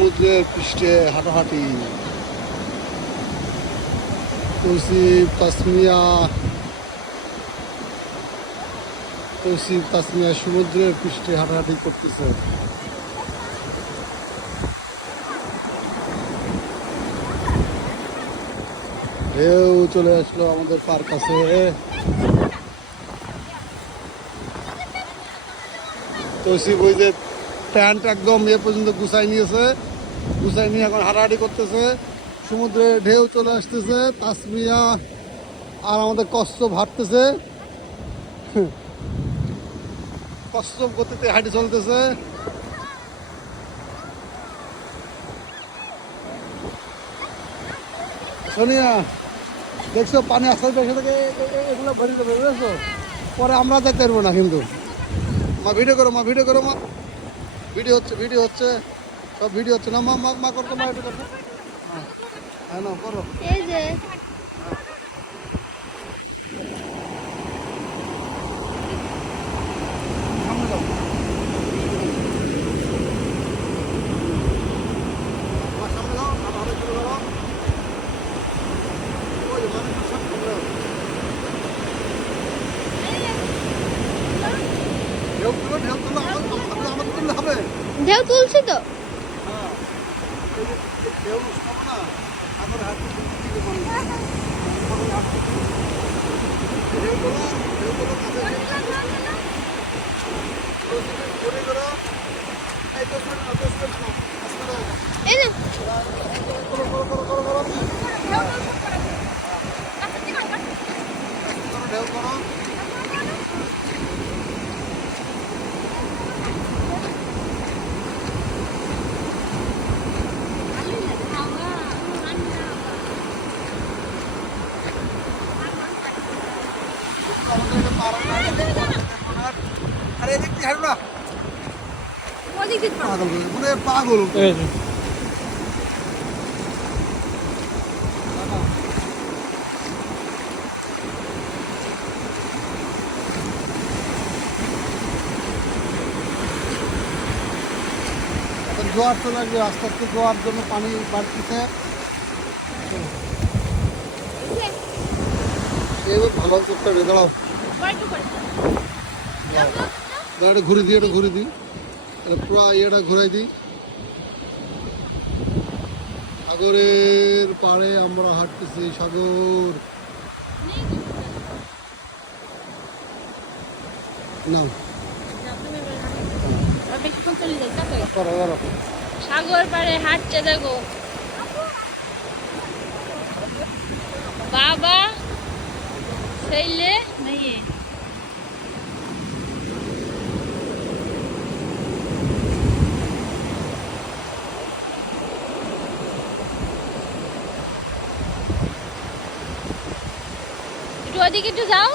সমুদ্রের পৃষ্ঠে হাঁটাহাঁটি। তৌসিফ তাসমিয়া সমুদ্রের পৃষ্ঠে হাঁটাহাঁটি করতেছে। ঢেউ চলে আসলো আমাদের পার কাছে। তৌসিফ ওই যে প্যান্ট একদম পর্যন্ত গুছাই নিয়েছে, গুছাই নিয়ে এখন হাঁটাহাঁটি করতেছে। সমুদ্রে ঢেউ চলে আসতেছে, তাসমিয়া আর আমাদের কচ্ছপ হাঁটতেছে, কচ্ছপ গতিতে হাঁটি চলতেছে। সোনিয়া দেখছো পানি আস্তে আস্তে থেকে এগুলো ভরে যাবে, বুঝেছো? পরে আমরা যেতে পারবো না কিন্তু। মা ভিডিও করো, মা ভিডিও করো, মা ভিডিও হচ্ছে সব ভিডিও হচ্ছে না। মা করতো, মা এটা করতো। হ্যাঁ না করো। এই যে সামনে যাও, মা সামনে যাও, আবার শুরু করো। ওই মানে সব সামনে যাও। ঢেউ তুলো, আমাদের তুললে হবে। ঢেউ তুলছি তো। হ্যাঁ, এই যে ঢেউ উঠাবো না, আমার হাত ঢেউ করো, ঘুরে করো। এই তো এই যে করো করো করো করো করো ঢেউ করো। আরে এদিক দিয়ে হাঁটো না, পাগল। জোয়ার চলে আসবে, আস্তে আস্তে জোয়ার জন্য পানি বাড়তেছে। এবার ভালো করতে হবে, দাঁড়াও দাঁড়া, ঘুরে দিই, এটা ঘুরে দিই, পুরো ইয়েটা ঘুরাই দিই। সাগরের পাড়ে আমরা হাঁটতেছি, সাগর নাও করো করো। সাগর পাড়ে হাঁটছে দেখো বাবা ছেলে মেয়ে। একটু ওদিকে একটু যাও।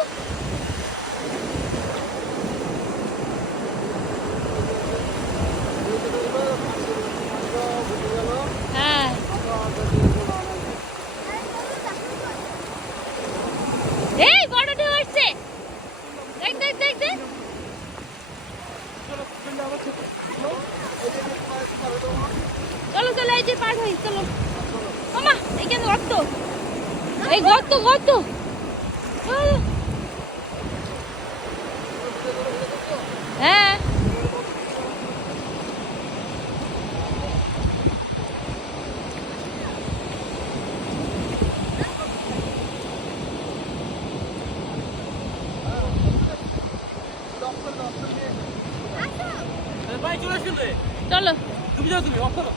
হ্যাঁ এই বড় ঢেউ আসছে, দেখ দেখ দেখ দেখ। চলো চলো এই যে পার হই, চলো মামা। এইখানে গর্ত, এই গর্ত গর্ত। হ্যাঁ চলো। তুমি যাও, তুমি অফ করো।